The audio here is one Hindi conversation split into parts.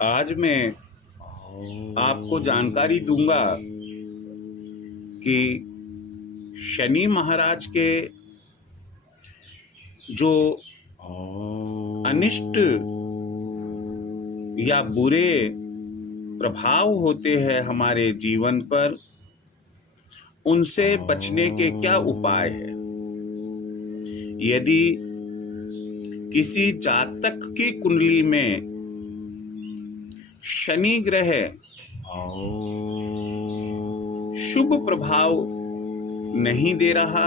आज मैं आपको जानकारी दूंगा कि शनि महाराज के जो अनिष्ट या बुरे प्रभाव होते हैं हमारे जीवन पर, उनसे बचने के क्या उपाय है। यदि किसी जातक की कुंडली में शनि ग्रह शुभ प्रभाव नहीं दे रहा,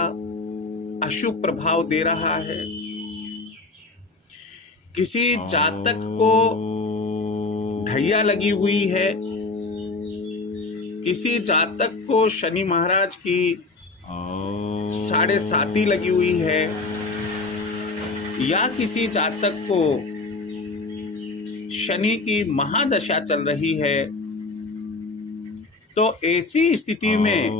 अशुभ प्रभाव दे रहा है, किसी जातक को ढैया लगी हुई है, किसी जातक को शनि महाराज की 7.5 लगी हुई है, या किसी जातक को शनि की महादशा चल रही है, तो ऐसी स्थिति में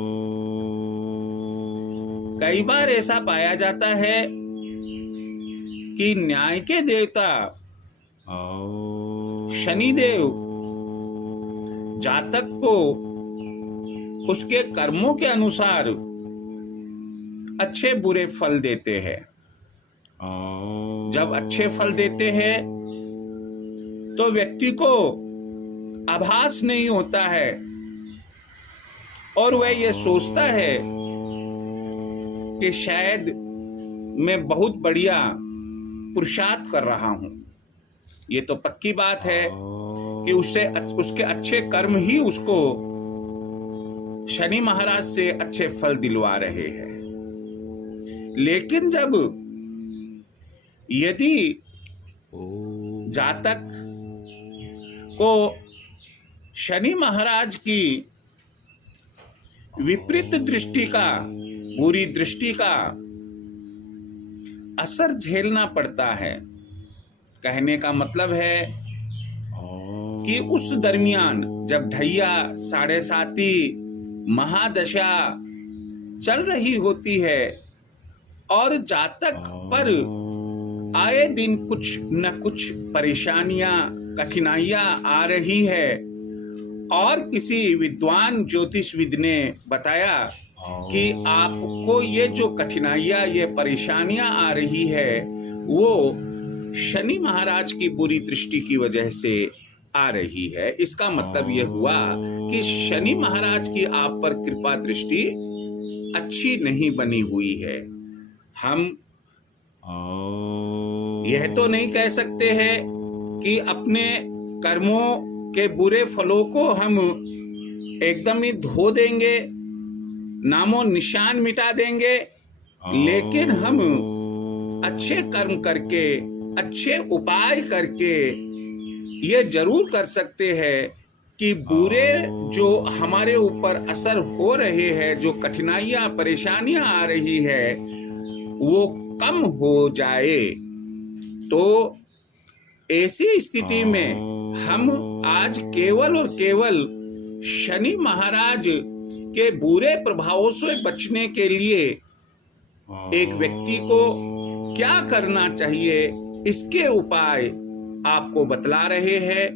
कई बार ऐसा पाया जाता है कि न्याय के देवता शनिदेव जातक को उसके कर्मों के अनुसार अच्छे बुरे फल देते हैं। जब अच्छे फल देते हैं तो व्यक्ति को आभास नहीं होता है और वह यह सोचता है कि शायद मैं बहुत बढ़िया पुरुषार्थ कर रहा हूं। ये तो पक्की बात है कि उसके अच्छे कर्म ही उसको शनि महाराज से अच्छे फल दिलवा रहे हैं। लेकिन जब यदि जातक को शनि महाराज की विपरीत दृष्टि का, बुरी दृष्टि का असर झेलना पड़ता है, कहने का मतलब है कि उस दरमियान जब ढैया 7.5 महादशा चल रही होती है और जातक पर आए दिन कुछ न कुछ परेशानियां, कठिनाइयां आ रही है, और किसी विद्वान ज्योतिषविद ने बताया कि आपको ये जो कठिनाइयां, ये परेशानियां आ रही है, वो शनि महाराज की बुरी दृष्टि की वजह से आ रही है। इसका मतलब यह हुआ कि शनि महाराज की आप पर कृपा दृष्टि अच्छी नहीं बनी हुई है। हम यह तो नहीं कह सकते हैं कि अपने कर्मों के बुरे फलों को हम एकदम ही धो देंगे, नामो निशान मिटा देंगे, लेकिन हम अच्छे कर्म करके, अच्छे उपाय करके ये जरूर कर सकते हैं कि बुरे जो हमारे ऊपर असर हो रहे हैं, जो कठिनाइयां, परेशानियां आ रही है, वो कम हो जाए। तो ऐसी स्थिति में हम आज केवल और केवल शनि महाराज के बुरे प्रभावों से बचने के लिए एक व्यक्ति को क्या करना चाहिए, इसके उपाय आपको बतला रहे हैं।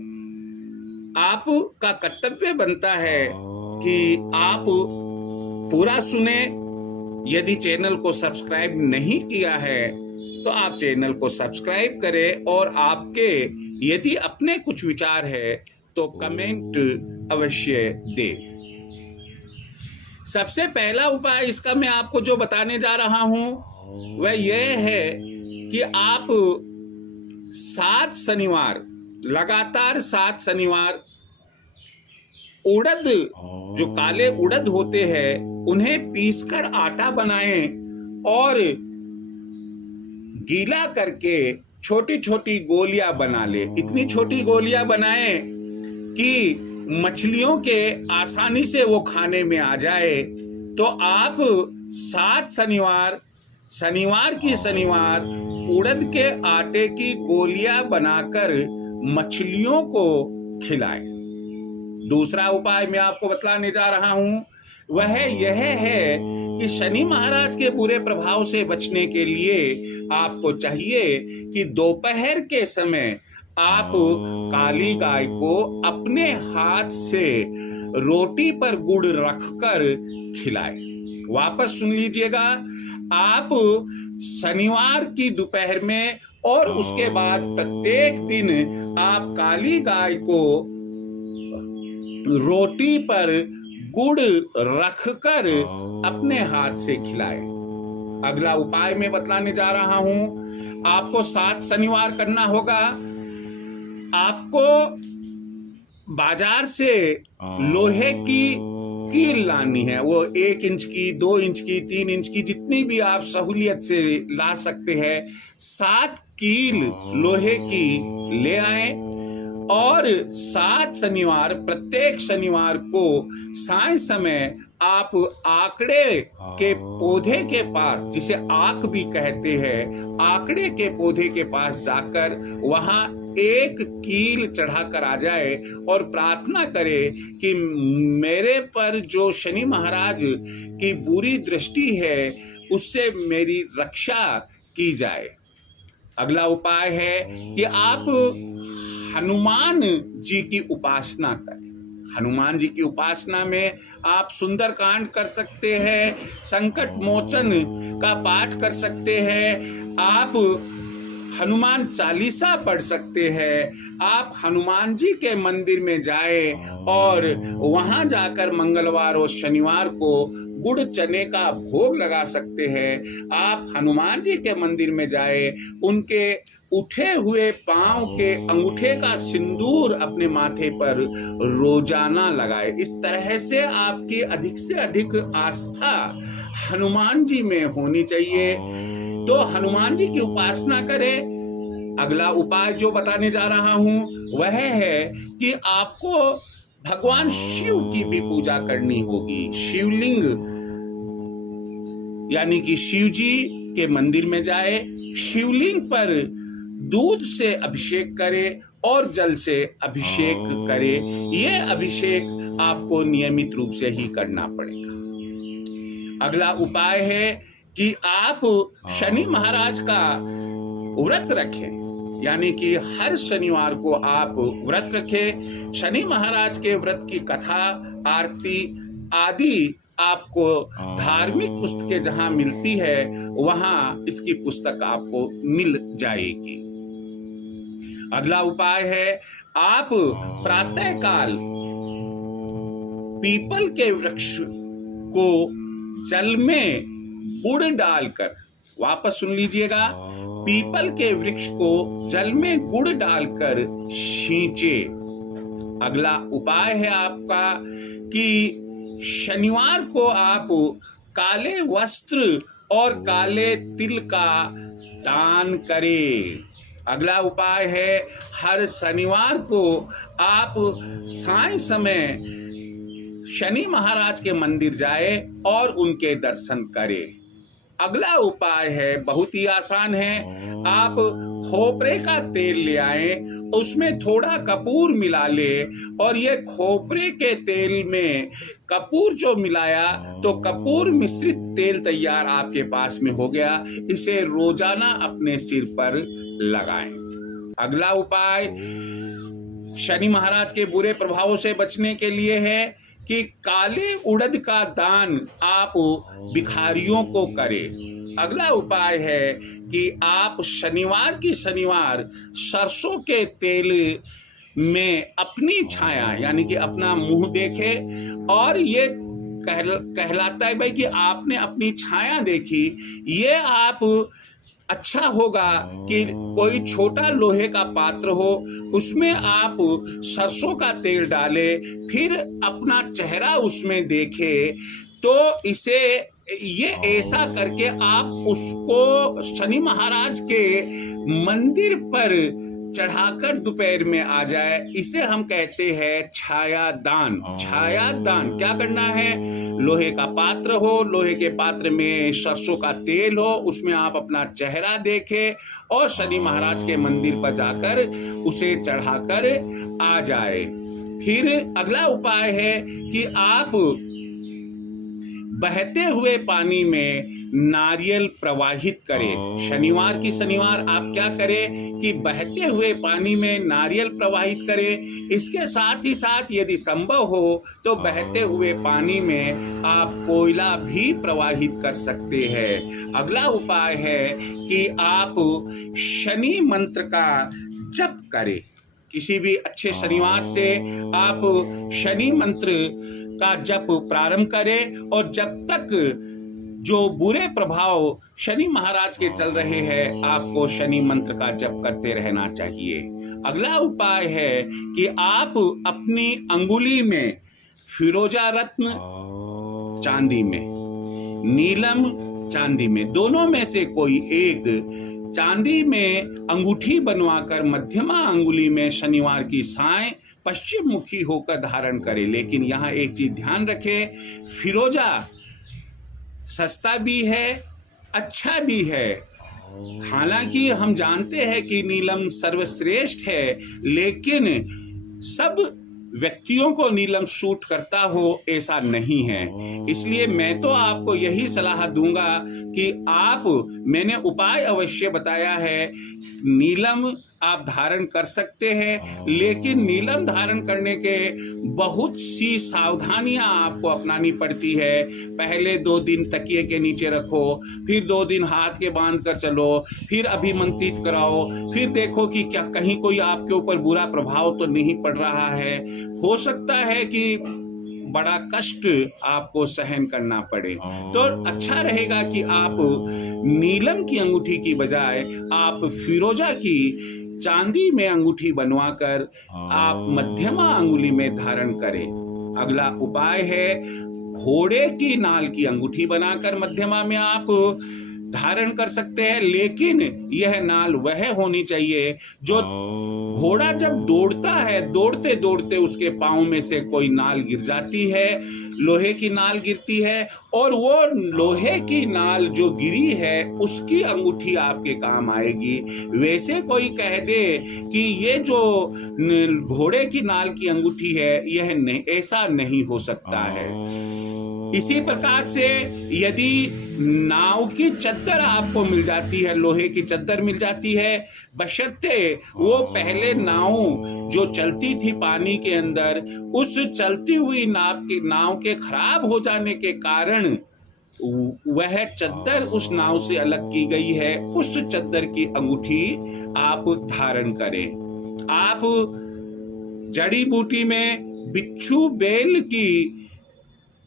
आपका कर्तव्य बनता है कि आप पूरा सुने। यदि चैनल को सब्सक्राइब नहीं किया है तो आप चैनल को सब्सक्राइब करें, और आपके यदि अपने कुछ विचार है तो कमेंट अवश्य दें। सबसे पहला उपाय इसका मैं आपको जो बताने जा रहा हूं वह यह है कि आप 7 शनिवार, लगातार 7 शनिवार उड़द, जो काले उड़द होते हैं, उन्हें पीसकर आटा बनाएं और गीला करके छोटी छोटी गोलियां बना ले। इतनी छोटी गोलियां बनाएं कि मछलियों के आसानी से वो खाने में आ जाए। तो आप 7 शनिवार की शनिवार उड़द के आटे की गोलियां बनाकर मछलियों को खिलाएं। दूसरा उपाय मैं आपको बतलाने जा रहा हूं, वह यह है कि शनि महाराज के बुरे प्रभाव से बचने के लिए आपको चाहिए कि दोपहर के समय आप काली गाय को अपने हाथ से रोटी पर गुड़ रखकर खिलाएं। वापस सुन लीजिएगा, आप शनिवार की दोपहर में और उसके बाद प्रत्येक दिन आप काली गाय को रोटी पर गुड़ रखकर अपने हाथ से खिलाएं। अगला उपाय मैं बतलाने जा रहा हूं। आपको 7 शनिवार करना होगा। आपको बाजार से लोहे की कील लानी है। वो 1 इंच की, 2 इंच की, 3 इंच की, जितनी भी आप सहूलियत से ला सकते हैं। 7 कील लोहे की ले आए और 7 शनिवार, प्रत्येक शनिवार को साय समय आप आकड़े के पौधे के पास, जिसे आक भी कहते हैं, आकड़े के पौधे के पास जाकर वहां 1 कील चढ़ाकर आ जाए और प्रार्थना करे कि मेरे पर जो शनि महाराज की बुरी दृष्टि है उससे मेरी रक्षा की जाए। अगला उपाय है कि आप हनुमान जी की उपासना करें। हनुमान जी की उपासना में आप सुंदरकांड कर सकते हैं, संकट मोचन का पाठ कर सकते हैं, आप हनुमान चालीसा पढ़ सकते हैं। आप हनुमान जी के मंदिर में जाए और वहां जाकर मंगलवार और शनिवार को गुड़ चने का भोग लगा सकते हैं। आप हनुमान जी के मंदिर में जाए, उनके उठे हुए पांव के अंगूठे का सिंदूर अपने माथे पर रोजाना लगाए। इस तरह से आपकी अधिक से अधिक आस्था हनुमान जी में होनी चाहिए। तो हनुमान जी की उपासना करें। अगला उपाय जो बताने जा रहा हूं वह है कि आपको भगवान शिव की भी पूजा करनी होगी। शिवलिंग यानी कि शिव जी के मंदिर में जाए, शिवलिंग पर दूध से अभिषेक करे और जल से अभिषेक करे। यह अभिषेक आपको नियमित रूप से ही करना पड़ेगा। अगला उपाय है कि आप शनि महाराज का व्रत रखें, यानी कि हर शनिवार को आप व्रत रखें। शनि महाराज के व्रत की कथा, आरती आदि आपको धार्मिक पुस्तकें जहां मिलती है वहां इसकी पुस्तक आपको मिल जाएगी। अगला उपाय है आप प्रातः काल पीपल के वृक्ष को जल में गुड़ डालकर, वापस सुन लीजिएगा, पीपल के वृक्ष को जल में गुड़ डालकर सींचे। अगला उपाय है आपका कि शनिवार को आप काले वस्त्र और काले तिल का दान करें। अगला उपाय है हर शनिवार को आप साय समय शनि महाराज के मंदिर जाए और उनके दर्शन करें। अगला उपाय है बहुत ही आसान है, आप खोपरे का तेल ले आए, उसमें थोड़ा कपूर मिला ले और ये खोपरे के तेल में कपूर जो मिलाया तो कपूर मिश्रित तेल तैयार आपके पास में हो गया। इसे रोजाना अपने सिर पर लगाएं। अगला उपाय शनि महाराज के बुरे प्रभावों से बचने के लिए है कि काले उड़द का दान आप भिखारियों को करें। अगला उपाय है कि आप शनिवार की शनिवार सरसों के तेल में अपनी छाया यानी कि अपना मुंह देखे और ये कहलाता है भाई कि आपने अपनी छाया देखी। ये आप अच्छा होगा कि कोई छोटा लोहे का पात्र हो, उसमें आप सरसों का तेल डालें, फिर अपना चेहरा उसमें देखें। तो इसे ये ऐसा करके आप उसको शनि महाराज के मंदिर पर चढ़ाकर दोपहर में आ जाए। इसे हम कहते हैं छाया दान। छाया दान क्या करना है, लोहे का पात्र हो, लोहे के पात्र में सरसों का तेल हो, उसमें आप अपना चेहरा देखें और शनि महाराज के मंदिर पर जाकर उसे चढ़ाकर आ जाए। फिर अगला उपाय है कि आप बहते हुए पानी में नारियल प्रवाहित करें। शनिवार की शनिवार आप क्या करें कि बहते हुए पानी में नारियल प्रवाहित करें। इसके साथ ही साथ यदि संभव हो तो बहते हुए पानी में आप कोयला भी प्रवाहित कर सकते हैं। अगला उपाय है कि आप शनि मंत्र का जप करें। किसी भी अच्छे शनिवार से आप शनि मंत्र का जप प्रारंभ करें, और जब तक जो बुरे प्रभाव शनि महाराज के चल रहे हैं आपको शनि मंत्र का जप करते रहना चाहिए। अगला उपाय है कि आप अपनी अंगुली में फिरोजा रत्न चांदी में, नीलम चांदी में, दोनों में से कोई एक चांदी में अंगूठी बनवाकर मध्यमा अंगुली में शनिवार की सायं पश्चिम मुखी होकर धारण करें। लेकिन यहाँ एक चीज ध्यान रखें, फिरोजा सस्ता भी है, अच्छा भी है। हालांकि हम जानते हैं कि नीलम सर्वश्रेष्ठ है, लेकिन सब व्यक्तियों को नीलम सूट करता हो ऐसा नहीं है। इसलिए मैं तो आपको यही सलाह दूंगा कि आप, मैंने उपाय अवश्य बताया है, नीलम आप धारण कर सकते हैं, लेकिन नीलम धारण करने के बहुत सी सावधानियां आपको अपनानी पड़ती है। पहले 2 दिन तकिए के नीचे रखो, फिर 2 दिन हाथ के बांध कर चलो, फिर अभिमंत्रित कराओ, फिर देखो कि क्या कहीं कोई आपके ऊपर बुरा प्रभाव तो नहीं पड़ रहा है। हो सकता है कि बड़ा कष्ट आपको सहन करना पड़े, तो अच्छा रहेगा कि आप नीलम की अंगूठी की बजाय आप फिरोजा की चांदी में अंगूठी बनवाकर आप मध्यमा अंगुली में धारण करें। अगला उपाय है घोड़े की नाल की अंगूठी बनाकर मध्यमा में आप धारण कर सकते हैं, लेकिन यह नाल वह होनी चाहिए जो घोड़ा जब दौड़ता है, दौड़ते दौड़ते उसके पांव में से कोई नाल गिर जाती है, लोहे की नाल गिरती है, और वो लोहे की नाल जो गिरी है उसकी अंगूठी आपके काम आएगी। वैसे कोई कह दे कि ये जो घोड़े की नाल की अंगूठी है, यह नहीं, ऐसा नहीं हो सकता है। इसी प्रकार से यदि नाव की चद्दर आपको मिल जाती है, लोहे की चद्दर मिल जाती है, बशर्ते वो पहले नाव जो चलती थी पानी के अंदर, उस चलती हुई नाव के खराब हो जाने के कारण वह चद्दर उस नाव से अलग की गई है, उस चद्दर की अंगूठी आप धारण करें। आप जड़ी बूटी में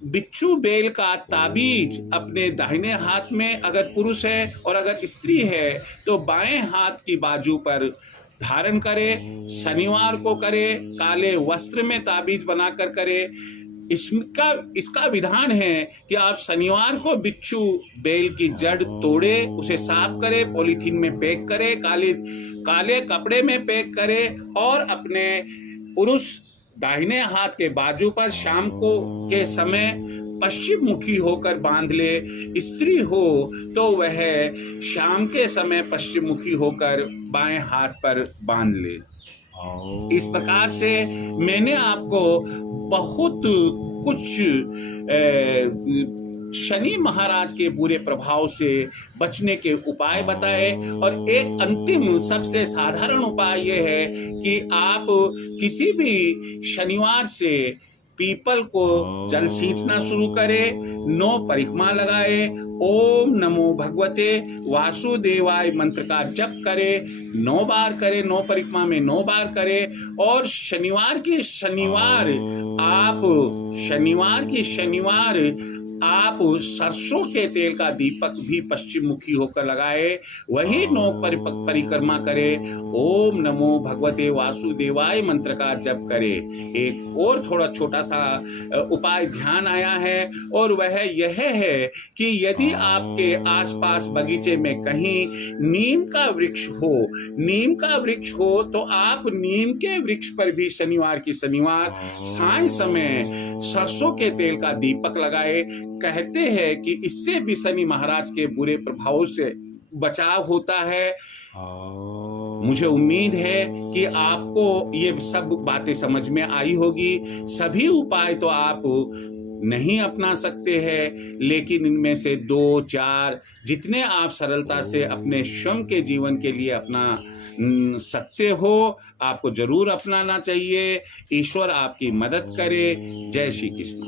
बिच्छू बेल का ताबीज अपने दाहिने हाथ में, अगर पुरुष है, और अगर स्त्री है तो बाएं हाथ की बाजू पर धारण करें। शनिवार को करें, काले वस्त्र में ताबीज बनाकर करें। इसका विधान है कि आप शनिवार को बिच्छू बेल की जड़ तोड़े, उसे साफ करें, पॉलीथीन में पैक करें, काले कपड़े में पैक करें, और अपने पुरुष दाहिने हाथ के बाजू पर शाम को के समय पश्चिम मुखी होकर बांध ले। स्त्री हो तो वह शाम के समय पश्चिम मुखी होकर बाएं हाथ पर बांध ले। इस प्रकार से मैंने आपको बहुत कुछ शनि महाराज के बुरे प्रभाव से बचने के उपाय बताए, और एक अंतिम सबसे साधारण उपाय यह है कि आप किसी भी शनिवार से पीपल को जल सींचना शुरू करें, 9 परिक्रमा लगाए, ओम नमो भगवते वासुदेवाय मंत्र का जप करें, 9 बार करें, 9 परिक्रमा में 9 बार करें। और शनिवार की शनिवार आप सरसों के तेल का दीपक भी पश्चिम मुखी होकर लगाए, वही 9 परिक्रमा करें, ओम नमो भगवते वासुदेवाय मंत्र का जप करें। एक और थोड़ा छोटा सा उपाय ध्यान आया है, और वह यह है कि यदि आपके आसपास बगीचे में कहीं नीम का वृक्ष हो तो आप नीम के वृक्ष पर भी शनिवार की शनिवार साय समय सरसों के तेल का दीपक लगाए। कहते हैं कि इससे भी शनि महाराज के बुरे प्रभाव से बचाव होता है। मुझे उम्मीद है कि आपको ये सब बातें समझ में आई होगी। सभी उपाय तो आप नहीं अपना सकते हैं, लेकिन इनमें से 2-4 जितने आप सरलता से अपने स्वयं के जीवन के लिए अपना सकते हो, आपको जरूर अपनाना चाहिए। ईश्वर आपकी मदद करे। जय श्री कृष्ण।